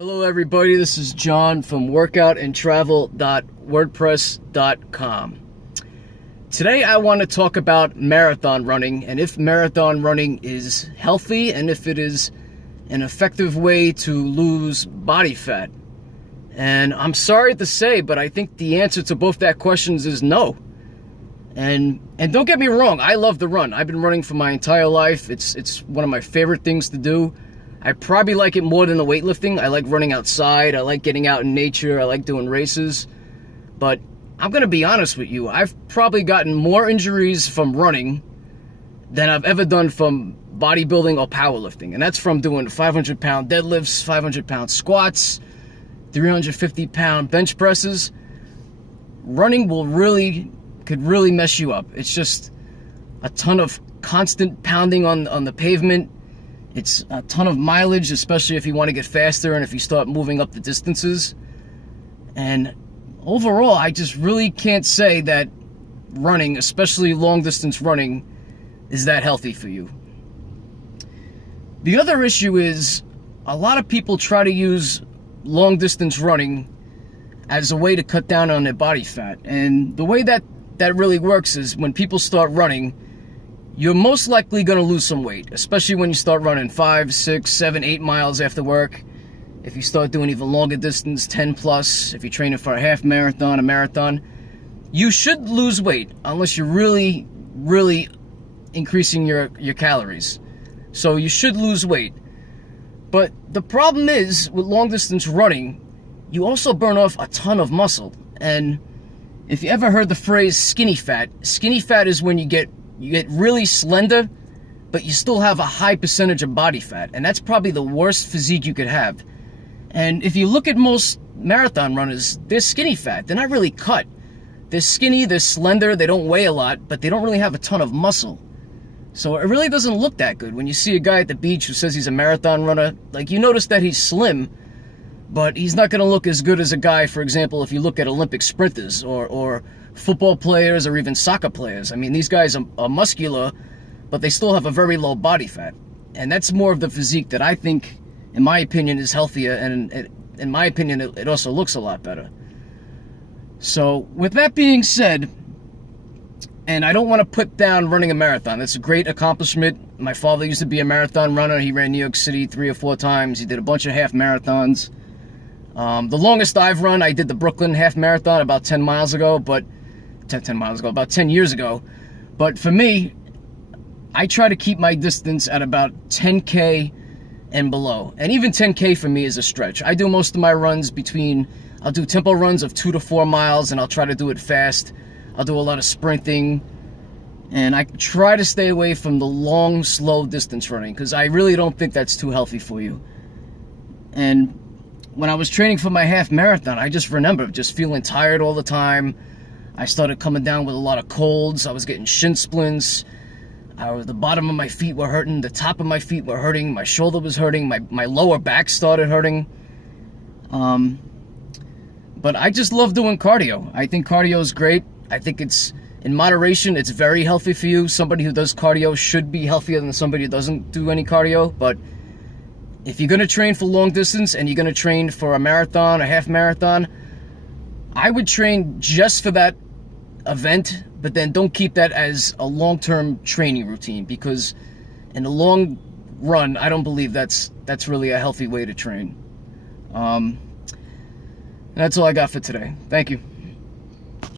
Hello everybody, this is John from workoutandtravel.wordpress.com. Today I want to talk about marathon running and if marathon running is healthy and if it is an effective way to lose body fat. And I'm sorry to say, but I think the answer to both that questions is no. And don't get me wrong, I love to run. I've been running for my entire life. It's one of my favorite things to do. I probably like it more than the weightlifting. I like running outside. I like getting out in nature. I like doing races. But I'm going to be honest with you. I've probably gotten more injuries from running than I've ever done from bodybuilding or powerlifting. And that's from doing 500-pound deadlifts, 500-pound squats, 350-pound bench presses. Running could really mess you up. It's just a ton of constant pounding on the pavement. It's a ton of mileage, especially if you want to get faster and if you start moving up the distances. And overall, I just really can't say that running, especially long distance running, is that healthy for you. The other issue is a lot of people try to use long distance running as a way to cut down on their body fat. And the way that really works is when people start running, you're most likely going to lose some weight, especially when you start running 5, 6, 7, 8 miles after work. If you start doing even longer distance, 10 plus, if you're training for a half marathon, a marathon, you should lose weight unless you're really increasing your calories. So you should lose weight. But the problem is with long distance running, you also burn off a ton of muscle. And if you ever heard the phrase skinny fat is when you get really slender, but you still have a high percentage of body fat. And that's probably the worst physique you could have. And if you look at most marathon runners, they're skinny fat. They're not really cut. They're skinny, they're slender, they don't weigh a lot, but they don't really have a ton of muscle. So it really doesn't look that good. When you see a guy at the beach who says he's a marathon runner, like, you notice that he's slim, but he's not going to look as good as a guy, for example, if you look at Olympic sprinters or football players or even soccer players. I mean, these guys are muscular, but they still have a very low body fat. And that's more of the physique that I think, in my opinion, is healthier. And in my opinion, it also looks a lot better. So with that being said, and I don't want to put down running a marathon. That's a great accomplishment. My father used to be a marathon runner. He ran New York City 3 or 4 times. He did a bunch of half marathons. The longest I've run, I did the Brooklyn half marathon about 10 miles ago, but about 10 years ago. But for me, I try to keep my distance at about 10K and below. And even 10K for me is a stretch. I do most of my runs I'll do tempo runs of 2 to 4 miles, and I'll try to do it fast. I'll do a lot of sprinting, and I try to stay away from the long, slow distance running, because I really don't think that's too healthy for you. And when I was training for my half marathon, I just remember just feeling tired all the time. I started coming down with a lot of colds. I was getting shin splints. The bottom of my feet were hurting. The top of my feet were hurting. My shoulder was hurting. My lower back started hurting. But I just love doing cardio. I think cardio is great. I think it's, in moderation, it's very healthy for you. Somebody who does cardio should be healthier than somebody who doesn't do any cardio. But if you're going to train for long distance and you're going to train for a marathon, a half marathon, I would train just for that event, but then don't keep that as a long-term training routine, because in the long run, I don't believe that's really a healthy way to train. That's all I got for today. Thank you.